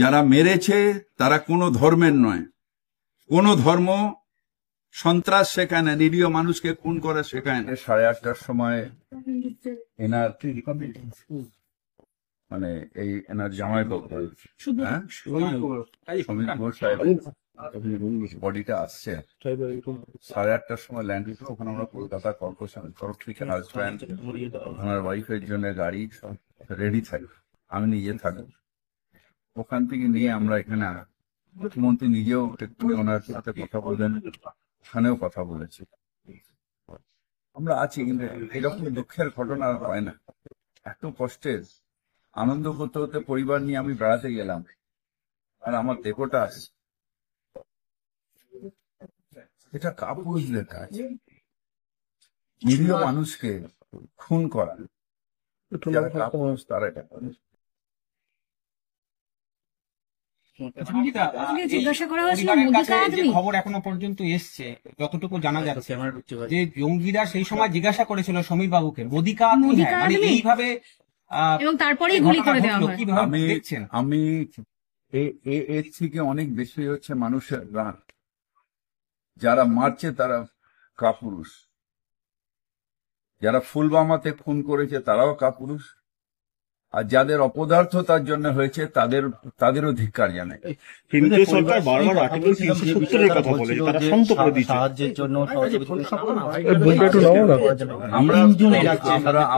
যারা মেরেছে তারা কোনো ধর্মের নয়, কোনো ধর্ম সন্ত্রাস শেখায় না, নিরীহ মানুষকে খুন করা শেখায় না। 8:30টার সময় এনার মানে এই এনার জামাই বডিটা আসছে 8:30টার সময় ল্যান্ড হয়েছে। ওখানে আমরা কলকাতা কর্পোরেশন তরফ থেকে হাজব্যান্ড ওনার ওয়াইফের জন্য গাড়ি সব রেডি থাকি, আমি নিজে থাকি। ওখান থেকে নিয়ে আমরা এখানে মুখ্যমন্ত্রী নিজেও একটু ওনার সাথে কথা বলবেন, ওখানেও কথা বলেছি। আমরা আছি, কিন্তু এরকম দুঃখের ঘটনা হয় না। এত কষ্টের আনন্দ করতে হতে পরিবার নিয়ে আমি বেড়াতে গেলাম, আর আমার দেহটা আসছে। এটা কাপুরুষদের কাজ, নিরীহ মানুষকে খুন করা। যারা কাপুরুষ তারা এটা করে। খবর এখনো পর্যন্ত এসছে, যতটুকু জানা যাচ্ছে যে জঙ্গিরা সেই সময় জিজ্ঞাসা করেছিল সমীর বাবুকে মোদি কা আদমি হ্যায়, মানে এইভাবে এবং তারপরেই গুলি করে দেওয়া হয়। কিভাবে দেখছেন? আমি এর থেকে অনেক বেশি হচ্ছে মানুষের রাগ। যারা মারছে তারা কাপুরুষ, যারা ফুলবামাতে খুন করেছে তারাও কাপুরুষ, আর যাদের অপদার্থতার জন্য হয়েছে তাদেরও ধিক্কার জানায়। কেন্দ্রীয় সরকার বারবার আর্টিকেল 370 কথা বলে, তারা শান্ত করে দিচ্ছে। সাহায্যের জন্য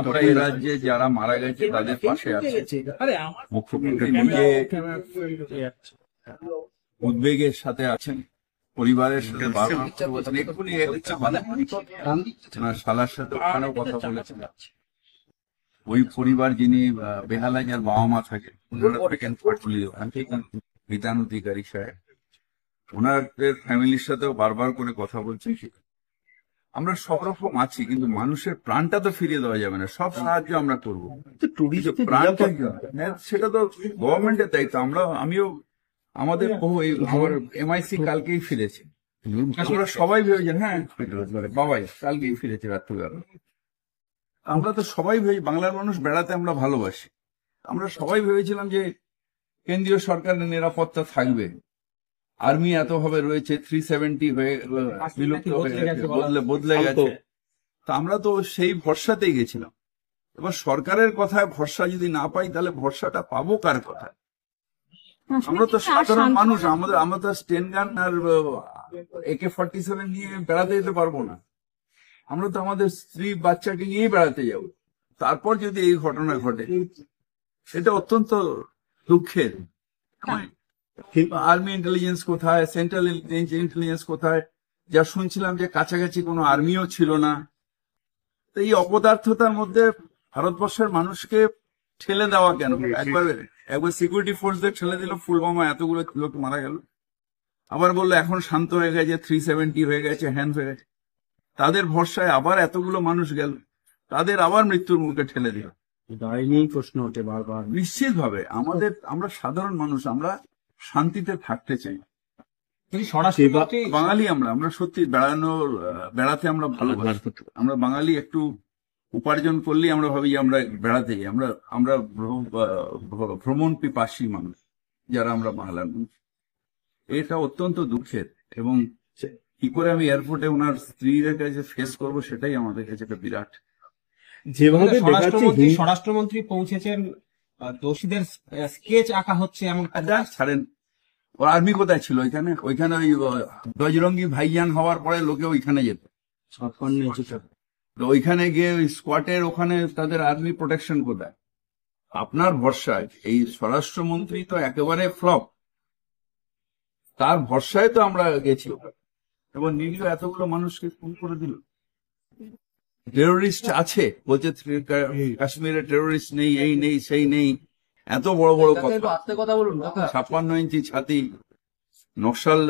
আমরা এই রাজ্যে যারা মারা গেছে তাদের পাশে আছে। মুখ্যমন্ত্রী নিজে উদ্বেগের সাথে আছেন, পরিবারের সাথে শালার সাথে ওখানেও কথা বলেছেন। ওই পরিবার যিনি বেহালায় যার বাবা মা থাকে, বিধান অধিকারী সাহেব, ওনাদের ফ্যামিলির সাথেও বারবার করে কথা বলছি। আমরা সব রকম আছি, কিন্তু মানুষের প্রাণটা তো ফিরিয়ে দেওয়া যাবে না। সব সাহায্য আমরা করবো, প্রাণটা সেটা তো গভর্নমেন্টের দায়িত্ব। আমিও আমাদের আমার MIC কালকেই ফিরেছে। আমরা সবাই ভেবেছেন, হ্যাঁ বাবাই কালকেই ফিরেছে রাত্রিবেলা। আমরা তো সবাই বাংলার মানুষ বেড়াতে আমরা ভালোবাসি। আমরা সবাই ভেবেছিলাম যে কেন্দ্রীয় সরকারের নিরাপত্তা থাকবে, আর্মি এতভাবে রয়েছে, 370 হয়ে বিলুপ্ত বদলে গেছে। তা আমরা তো সেই ভরসাতেই গেছিলাম। এবার সরকারের কথায় ভরসা যদি না পাই, তাহলে ভরসাটা পাবো কার কথায়? আমরা তো সাধারণ মানুষ, আমরা তো স্টেন গান আর AK-47 নিয়ে বেড়াতে যেতে পারবো না। আমরা তো আমাদের স্ত্রী বাচ্চাকে নিয়েই বেড়াতে যাব। তারপর যদি এই ঘটনা ঘটে, এটা অত্যন্ত দুঃখের। আর্মি ইন্টেলিজেন্স কোথায়, সেন্ট্রাল ইন্টেলিজেন্স কোথায়? যা শুনছিলাম যে কাছাকাছি কোনো আর্মিও ছিল না। তো এই অপদার্থতার মধ্যে ভারতবর্ষের মানুষকে ঠেলে দেওয়া কেন? একবার সিকিউরিটি ফোর্সদের ঠেলে দিল, ফুলবামা এতগুলো লোক মারা গেল। আবার বললো এখন শান্ত হয়ে গেছে, 370 হয়ে গেছে, হ্যান হয়ে গেছে। তাদের ভরসায় আবার এতগুলো মানুষ গেল, তাদের আবার মৃত্যুর মুখে ঠেলে দিল। প্রশ্ন ওঠে বারবার। নিশ্চিত ভাবে আমরা সাধারণ মানুষ, আমরা শান্তিতে থাকতে চাই। বাঙালি আমরা সত্যি বেড়াতে আমরা ভালোবাসি। আমরা বাঙালি একটু উপার্জন করলেই আমরা ভাবি আমরা বেড়াতে যাই। আমরা ভ্রমণ পিপাসী মানুষ যারা আমরা বাংলার মানুষ। এটা অত্যন্ত দুঃখের, এবং কি করে আমি এয়ারপোর্টে ওনার স্ত্রীর কাছে ফেস করবো, সেটাই আমাদের কাছে একটা বিরাট। যেভাবে স্বরাষ্ট্রমন্ত্রী পৌঁছেছেন, দোষীদের স্কেচ আঁকা হচ্ছে এমন। ছাড়েন, ওর আর্মি কোথায় ছিল? ওইখানে ওই বজরঙ্গি ভাইজান হওয়ার পরে লোকে ওইখানে যেত। ওইখানে গিয়ে ওই স্কোয়াডের ওখানে তাদের আর্মি প্রোটেকশন কোথায়? আপনার ভরসায় এই স্বরাষ্ট্রমন্ত্রী তো একেবারে ফ্লপ। তার ভরসায় তো আমরা গেছি, এবং নিরীহ এতগুলো মানুষকে খুন করে দিল। টেরোরিস্ট আছে বলছে, কাশ্মীরে টেরোরিস্ট নেই, এই নেই সেই নেই, এত বড় বড় কথা। 56 ইঞ্চি ছাতি, নকশাল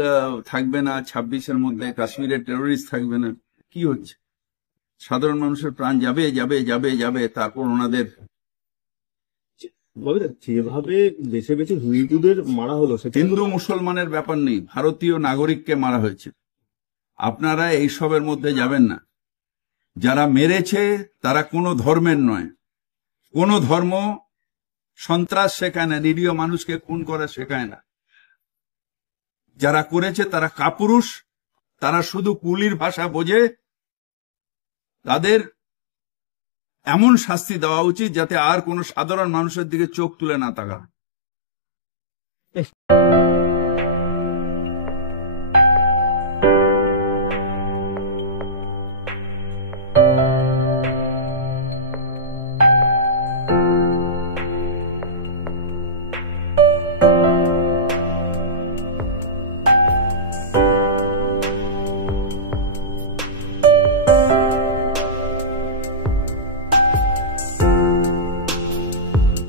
থাকবে না 26-এর মধ্যে, কাশ্মীরে টেরোরিস্ট থাকবে না। কি হচ্ছে? সাধারণ মানুষের প্রাণ যাবে যাবে যাবে যাবে, তারপর ওনাদের যেভাবে দেশে বেশি হিন্দুদের মারা হলো, হিন্দু মুসলমানের ব্যাপার নেই, ভারতীয় নাগরিককে মারা হয়েছে। আপনারা এইসবের মধ্যে যাবেন না। যারা মেরেছে তারা কোনো ধর্মের নয়, কোনো ধর্ম সন্ত্রাস শেখায় না, নিরীহ মানুষকে খুন করা শেখায় না। যারা করেছে তারা কাপুরুষ, তারা শুধু কুলির ভাষা বোঝে। তাদের এমন শাস্তি দেওয়া উচিত যাতে আর কোনো সাধারণ মানুষের দিকে চোখ তুলে না তাকায়।